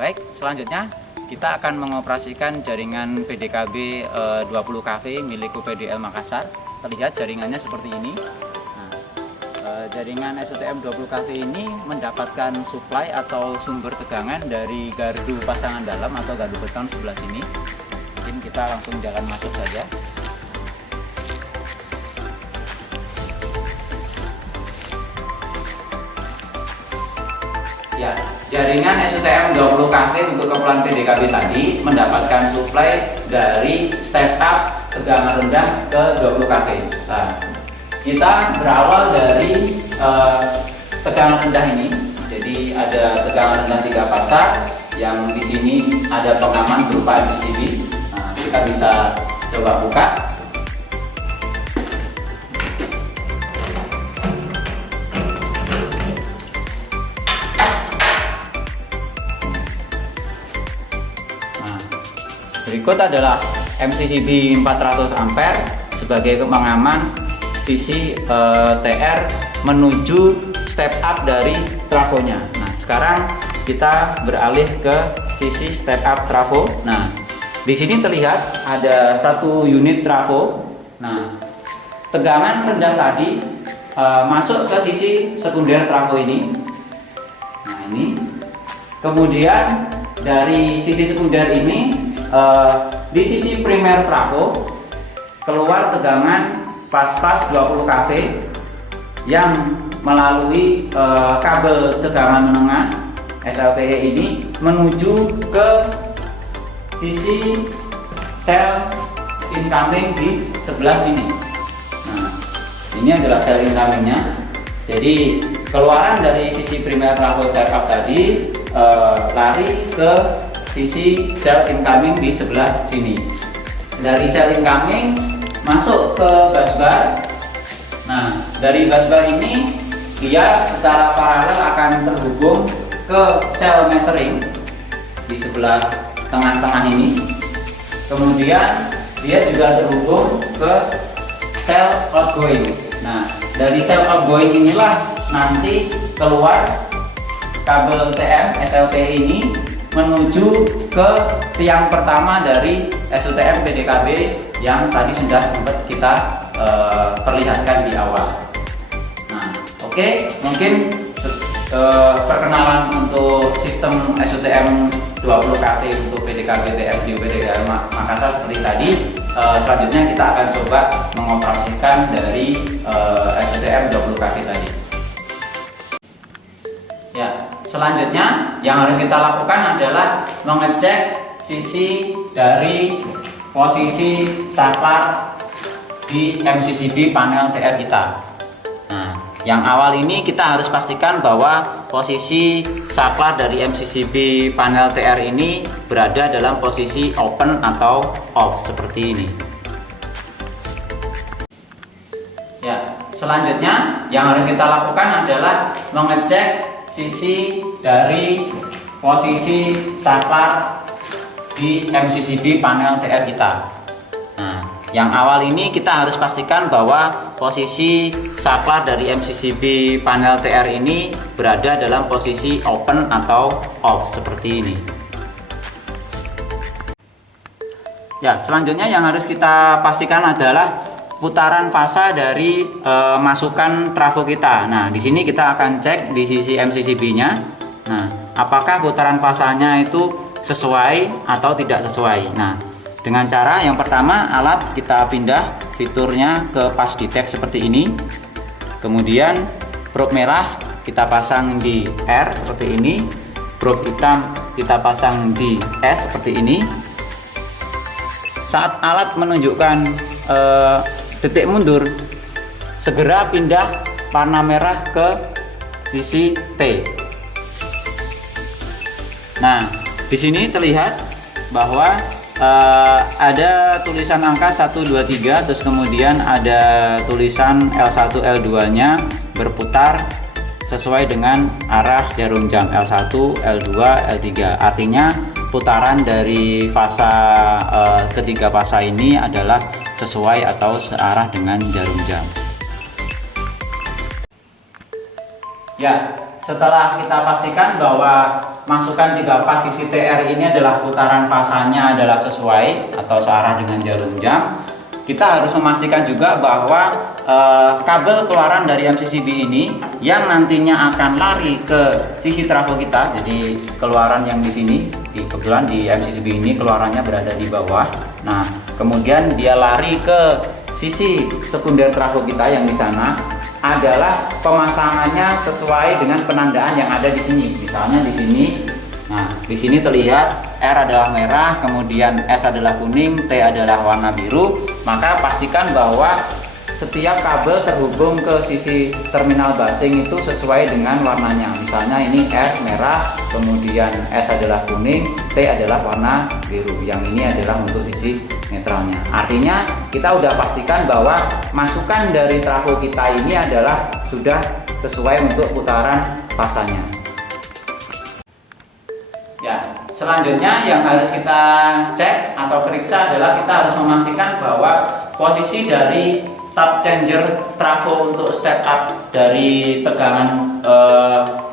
Baik, selanjutnya kita akan mengoperasikan jaringan PDKB 20 kV milik UPDL Makassar. Terlihat jaringannya seperti ini. Nah, jaringan SOTM 20 kV ini mendapatkan suplai atau sumber tegangan dari gardu pasangan dalam atau gardu beton sebelah sini. Mungkin kita langsung jalan masuk saja. Ya, jaringan SOTM 20 kV untuk keperluan PDKB tadi mendapatkan suplai dari step up tegangan rendah ke 20 kV. Nah, kita berawal dari tegangan rendah ini. Jadi ada tegangan rendah 3 pasar yang di sini ada pengaman berupa MCCB. Nah, kita bisa coba buka. Berikut adalah MCCB 400 ampere sebagai pengaman sisi TR menuju step up dari trafonya. Nah, sekarang kita beralih ke sisi step up trafo. Nah, di sini terlihat ada satu unit trafo. Nah, tegangan rendah tadi masuk ke sisi sekunder trafo ini. Nah, ini. Kemudian dari sisi sekunder ini di sisi primer trafo keluar tegangan pas-pas 20 kV yang melalui kabel tegangan menengah SLTE ini menuju ke sisi sel incoming di sebelah sini. Nah, ini adalah sel incomingnya. Jadi keluaran dari sisi primer trafo step up tadi lari ke sisi sel incoming di sebelah sini. Dari sel incoming masuk ke busbar. Nah, dari busbar ini dia secara paralel akan terhubung ke sel metering di sebelah tengah-tengah ini. Kemudian dia juga terhubung ke sel outgoing. Nah, dari sel outgoing inilah nanti keluar kabel TM SLTE ini menuju ke tiang pertama dari SOTM PDKB yang tadi sudah kita perlihatkan di awal. Nah, oke, mungkin perkenalan untuk sistem SOTM 20 kV untuk PDKB TM di UPDL Makassar seperti tadi. Selanjutnya kita akan coba mengoperasikan dari SOTM 20 kV tadi. Ya, selanjutnya yang harus kita lakukan adalah mengecek sisi dari posisi saklar di MCCB panel TR kita. Nah, yang awal ini kita harus pastikan bahwa posisi saklar dari MCCB panel TR ini berada dalam posisi open atau off seperti ini. Ya, selanjutnya yang harus kita lakukan adalah mengecek sisi dari posisi saklar di MCCB panel TR kita. Nah, yang awal ini kita harus pastikan bahwa posisi saklar dari MCCB panel TR ini berada dalam posisi open atau off seperti ini. Ya, selanjutnya yang harus kita pastikan adalah putaran fasa dari masukan trafo kita. Nah, di sini kita akan cek di sisi MCCB-nya. Nah, apakah putaran fasanya itu sesuai atau tidak sesuai. Nah, dengan cara yang pertama alat kita pindah fiturnya ke pas detect seperti ini. Kemudian probe merah kita pasang di R seperti ini. Probe hitam kita pasang di S seperti ini. Saat alat menunjukkan detik mundur, segera pindah warna merah ke sisi T. Nah, di sini terlihat bahwa ada tulisan angka 123, terus kemudian ada tulisan L1 L2 nya berputar sesuai dengan arah jarum jam L1, L2, L3. Artinya putaran dari fasa ketiga fasa ini adalah sesuai atau searah dengan jarum jam. Ya, setelah kita pastikan bahwa masukan 3 pas sisi TR ini adalah putaran fasanya adalah sesuai atau searah dengan jarum jam, kita harus memastikan juga bahwa kabel keluaran dari MCCB ini yang nantinya akan lari ke sisi trafo kita. Jadi keluaran yang di sini, kebetulan di MCCB ini keluarannya berada di bawah. Nah, kemudian dia lari ke sisi sekunder trafo kita yang di sana, adalah pemasangannya sesuai dengan penandaan yang ada di sini. Misalnya di sini, nah di sini terlihat R adalah merah, kemudian S adalah kuning, T adalah warna biru. Maka pastikan bahwa setiap kabel terhubung ke sisi terminal busing itu sesuai dengan warnanya. Misalnya ini R merah, kemudian S adalah kuning, T adalah warna biru. Yang ini adalah untuk sisi netralnya. Artinya kita udah pastikan bahwa masukan dari trafo kita ini adalah sudah sesuai untuk putaran fasanya. Ya, selanjutnya yang harus kita cek atau periksa adalah kita harus memastikan bahwa posisi dari tap changer trafo untuk step up dari tegangan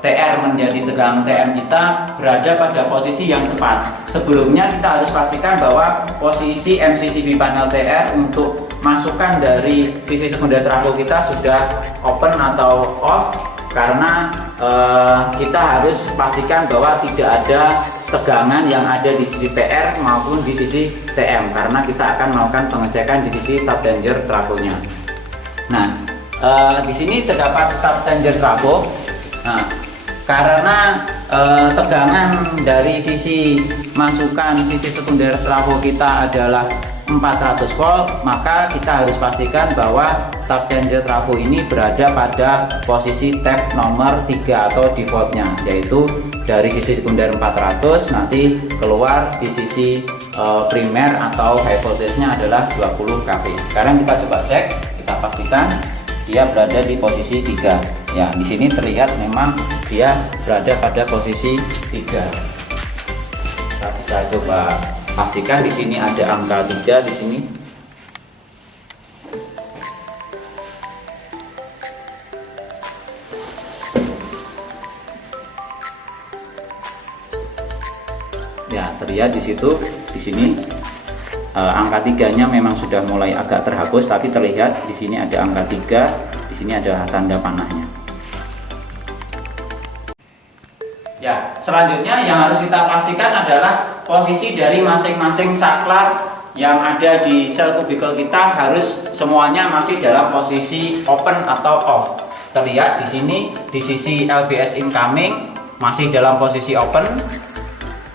TR menjadi tegangan TM kita berada pada posisi yang tepat. Sebelumnya kita harus pastikan bahwa posisi MCCB panel TR untuk masukan dari sisi sekunder trafo kita sudah open atau off, karena kita harus pastikan bahwa tidak ada tegangan yang ada di sisi TR maupun di sisi TM, karena kita akan melakukan pengecekan di sisi tap changer trafonya. Nah, di sini terdapat tap changer trafo. Nah, karena tegangan dari sisi masukan sisi sekunder trafo kita adalah 400 volt, maka kita harus pastikan bahwa tap changer trafo ini berada pada posisi tap nomor 3 atau defaultnya, yaitu dari sisi sekunder 400 nanti keluar di sisi primer atau high voltage-nya adalah 20 kV. Sekarang kita coba cek, kita pastikan dia berada di posisi 3. Ya, di sini terlihat memang dia berada pada posisi 3. Kita bisa coba pastikan di sini ada angka 3 di sini. Ya, terlihat di situ, di sini angka 3-nya memang sudah mulai agak terhapus, tapi terlihat di sini ada angka 3, di sini ada tanda panahnya. Ya, selanjutnya yang harus kita pastikan adalah posisi dari masing-masing saklar yang ada di sel kubikel kita harus semuanya masih dalam posisi open atau off. Terlihat di sini di sisi LBS incoming masih dalam posisi open.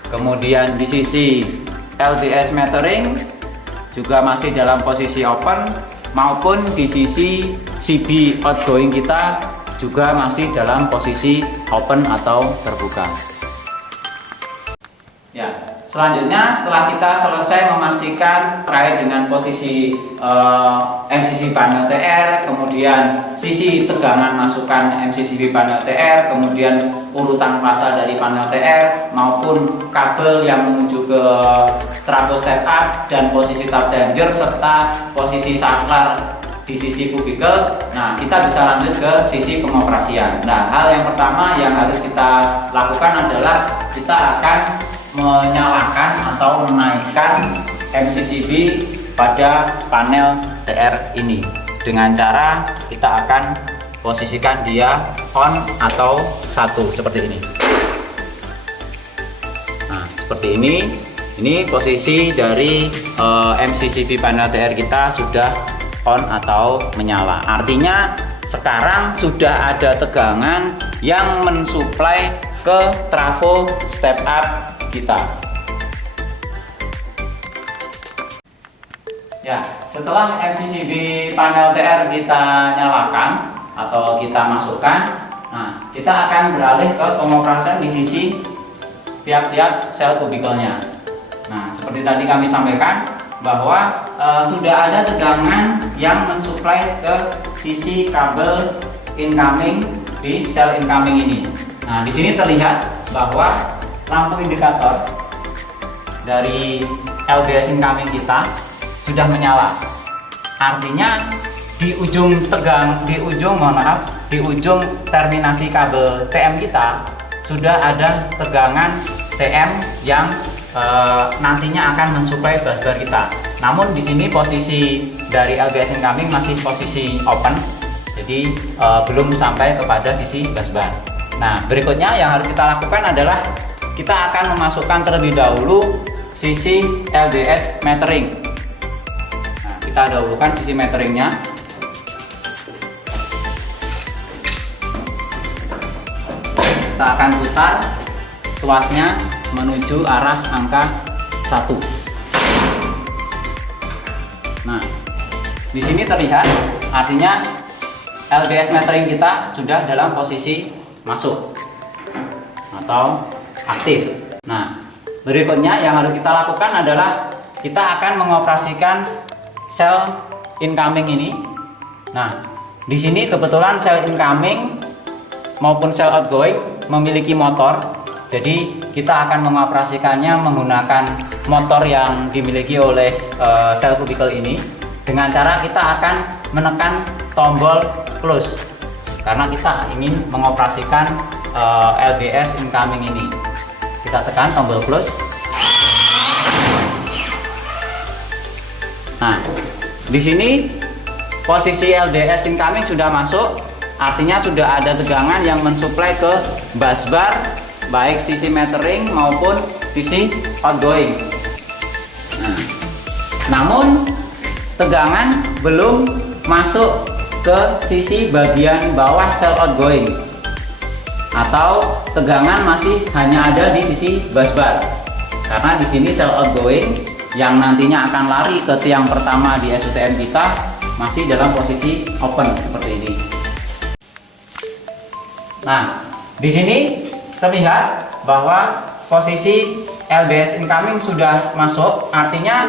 Kemudian di sisi LBS metering juga masih dalam posisi open, maupun di sisi CB outgoing kita juga masih dalam posisi open atau terbuka. Ya, selanjutnya setelah kita selesai memastikan terkait dengan posisi MCCB panel TR, kemudian sisi tegangan masukan MCCB panel TR, kemudian urutan fasa dari panel TR maupun kabel yang menuju ke trafo step up dan posisi tap changer serta posisi saklar di sisi kubikel. Nah, kita bisa lanjut ke sisi pengoperasian. Nah, hal yang pertama yang harus kita lakukan adalah kita akan menyalakan atau menaikkan MCCB pada panel TR ini dengan cara kita akan posisikan dia on atau 1 seperti ini. Nah, seperti ini. Ini posisi dari MCCB panel TR kita sudah on atau menyala. Artinya sekarang sudah ada tegangan yang mensuplai ke trafo step up kita. Ya, setelah MCCB panel TR kita nyalakan atau kita masukkan, nah kita akan beralih ke pengoperasian di sisi tiap-tiap sel kubikelnya. Nah, seperti tadi kami sampaikan bahwa sudah ada tegangan yang mensuplai ke sisi kabel incoming di sel incoming ini. Nah, di sini terlihat bahwa lampu indikator dari LBS incoming kita sudah menyala. Artinya di ujung di ujung terminasi kabel TM kita sudah ada tegangan TM yang nantinya akan mensuplai busbar kita. Namun di sini posisi dari LDS incoming masih posisi open, jadi belum sampai kepada sisi busbar. Nah, berikutnya yang harus kita lakukan adalah kita akan memasukkan terlebih dahulu sisi LDS metering. Nah, kita dahulukan sisi meteringnya. Kita akan putar tuasnya menuju arah angka 1. Nah, di sini terlihat artinya LDS metering kita sudah dalam posisi masuk atau aktif. Nah, berikutnya yang harus kita lakukan adalah kita akan mengoperasikan sel incoming ini. Nah, di sini kebetulan sel incoming maupun sel outgoing memiliki motor. Jadi kita akan mengoperasikannya menggunakan motor yang dimiliki oleh sel kubikel ini dengan cara kita akan menekan tombol close karena kita ingin mengoperasikan LDS incoming ini. Kita tekan tombol close. Nah, di sini posisi LDS incoming sudah masuk, artinya sudah ada tegangan yang mensuplai ke busbar baik sisi metering maupun sisi outgoing. Nah, namun tegangan belum masuk ke sisi bagian bawah sel outgoing, atau tegangan masih hanya ada di sisi busbar. Karena di sini sel outgoing yang nantinya akan lari ke tiang pertama di SUTM kita masih dalam posisi open seperti ini. Nah, di sini terlihat bahwa posisi LDS incoming sudah masuk, artinya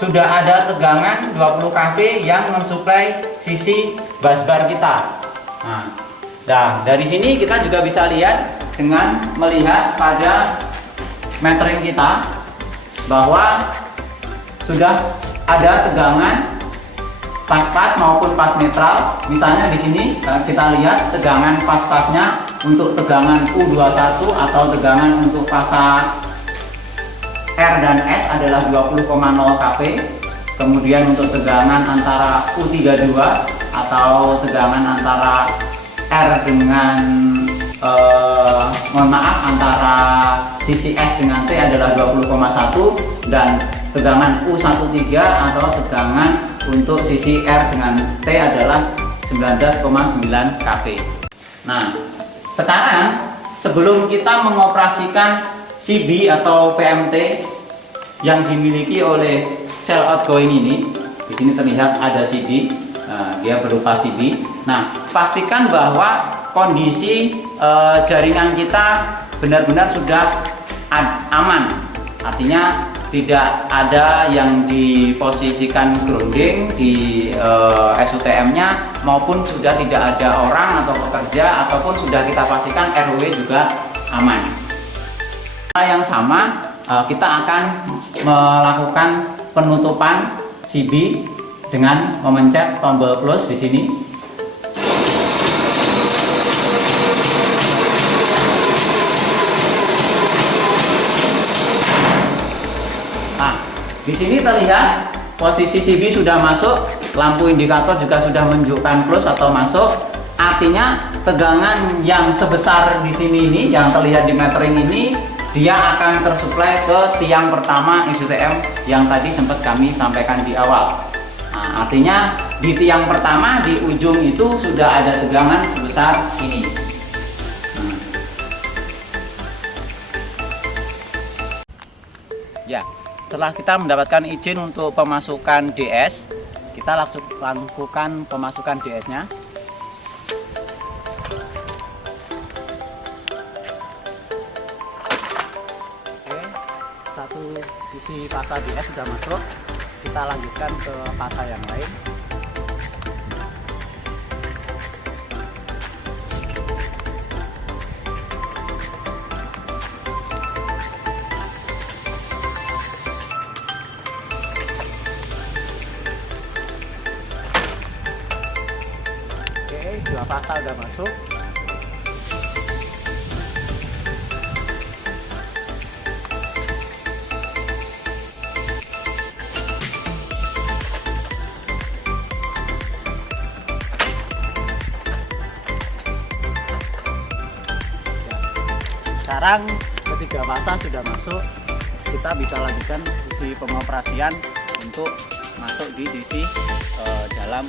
sudah ada tegangan 20 kV yang mensuplai sisi busbar kita. Nah, dari sini kita juga bisa lihat dengan melihat pada metering kita bahwa sudah ada tegangan pas-pas maupun pas netral. Misalnya di sini kita lihat tegangan pas-pasnya untuk tegangan U21 atau tegangan untuk fasa R dan S adalah 20,0 kV. Kemudian untuk tegangan antara U32 atau tegangan antara R dengan antara sisi S dengan T adalah 20,1, dan tegangan U13 atau tegangan untuk sisi R dengan T adalah 19,9 kV. Nah, sekarang sebelum kita mengoperasikan CB atau PMT yang dimiliki oleh sel outgoing ini, di sini terlihat ada CB, dia berupa CB. Nah, pastikan bahwa kondisi jaringan kita benar-benar sudah aman, artinya tidak ada yang diposisikan grounding di SUTM-nya, maupun sudah tidak ada orang atau pekerja, ataupun sudah kita pastikan RW juga aman. Yang sama, kita akan melakukan penutupan CB dengan memencet tombol close di sini. Di sini terlihat posisi CB sudah masuk, lampu indikator juga sudah menunjukkan close atau masuk. Artinya tegangan yang sebesar di sini ini yang terlihat di metering ini, dia akan tersuplai ke tiang pertama SUTM yang tadi sempat kami sampaikan di awal. Nah, artinya di tiang pertama di ujung itu sudah ada tegangan sebesar ini. Ya. Setelah kita mendapatkan izin untuk pemasukan DS, kita langsung lakukan pemasukan DS-nya. Oke, satu sisi fasa DS sudah masuk, kita lanjutkan ke fasa yang lain. fasa udah masuk. Sekarang ketiga fasa sudah masuk, kita bisa lanjutkan sisi pengoperasian untuk masuk di sisi dalam